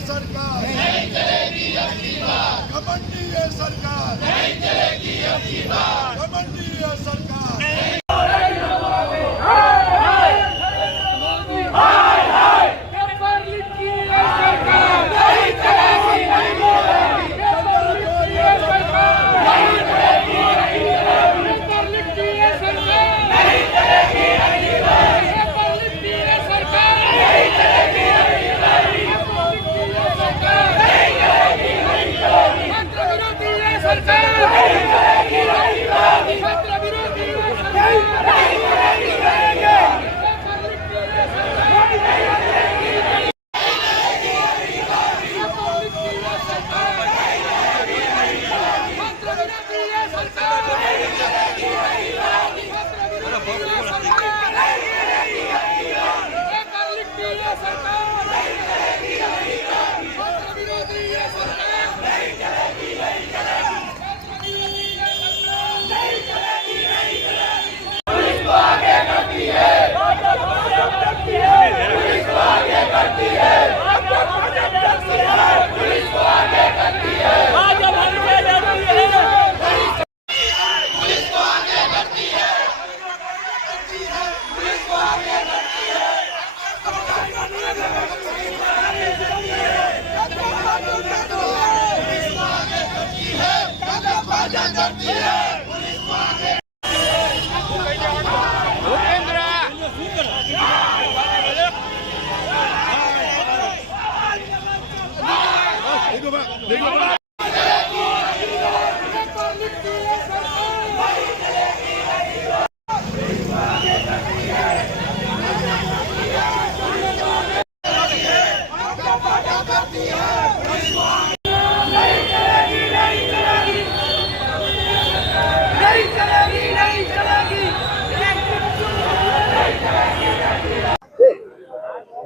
सरकार, नहीं चलेगी अपनी बात। घमंडी ये सरकार, नहीं चलेगी अपनी बात। घमंडी ये सरकार।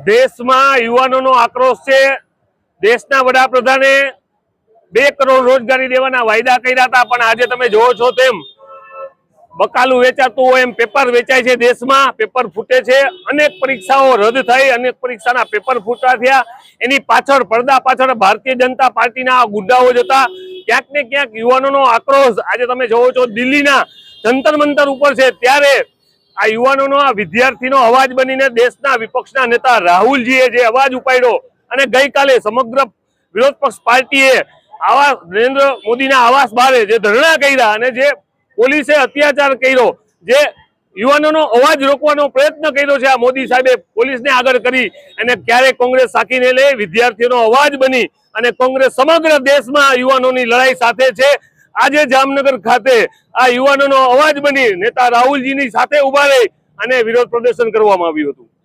देश में युवानों आक्रोश है। देशना वडाप्रधाने 2 करोड़ रोजगारी देवाना वायदा कर्या हता, पण आज तमे जोवो छो तेम बकालू वेचातुं होय एम पेपर वेचाय छे। देश में पेपर फूटे छे। अनेक परीक्षाओं रद्द थई, अनेक परीक्षाना पेपर फूटा थया। एनी पाछळ પડદા पाछळ भारतीय जनता पार्टीना गुड्डाओ जता क्यांक ने क्यांक युवानोनो आक्रोश आज तमे जोवो छो दिल्हीना जंतर मंतर उपर छे। त्यारे आ युवानोनो आ विद्यार्थीनो अवाज बनीने देशना विपक्षना नेता राहुलजीए जे अवाज उपाड्यो अने गईकाले समग्र विरोध पक्ष पार्टीए आवा नरेंद्र मोदीना आवास बारे जे धरણા कर्या अने जे पोलीसे अत्याचार कर्यो, जे युवानोनो अवाज रोकवानो प्रयत्न कर्यो छे, आ मोदी साहेबे पोलीसने आगळ करी अने क्यारे कांग्रेस साकीने ले विद्यार्थीओनो अवाज बनी अने कांग्रेस समग्र देशमां युवानोनी लड़ाई साथे छे। આજે જામનગર ખાતે આ યુવાનોનો અવાજ બની નેતા રાહુલજીની સાથે ઉભા રહી અને વિરોધ પ્રદર્શન કરવામાં આવ્યું હતું।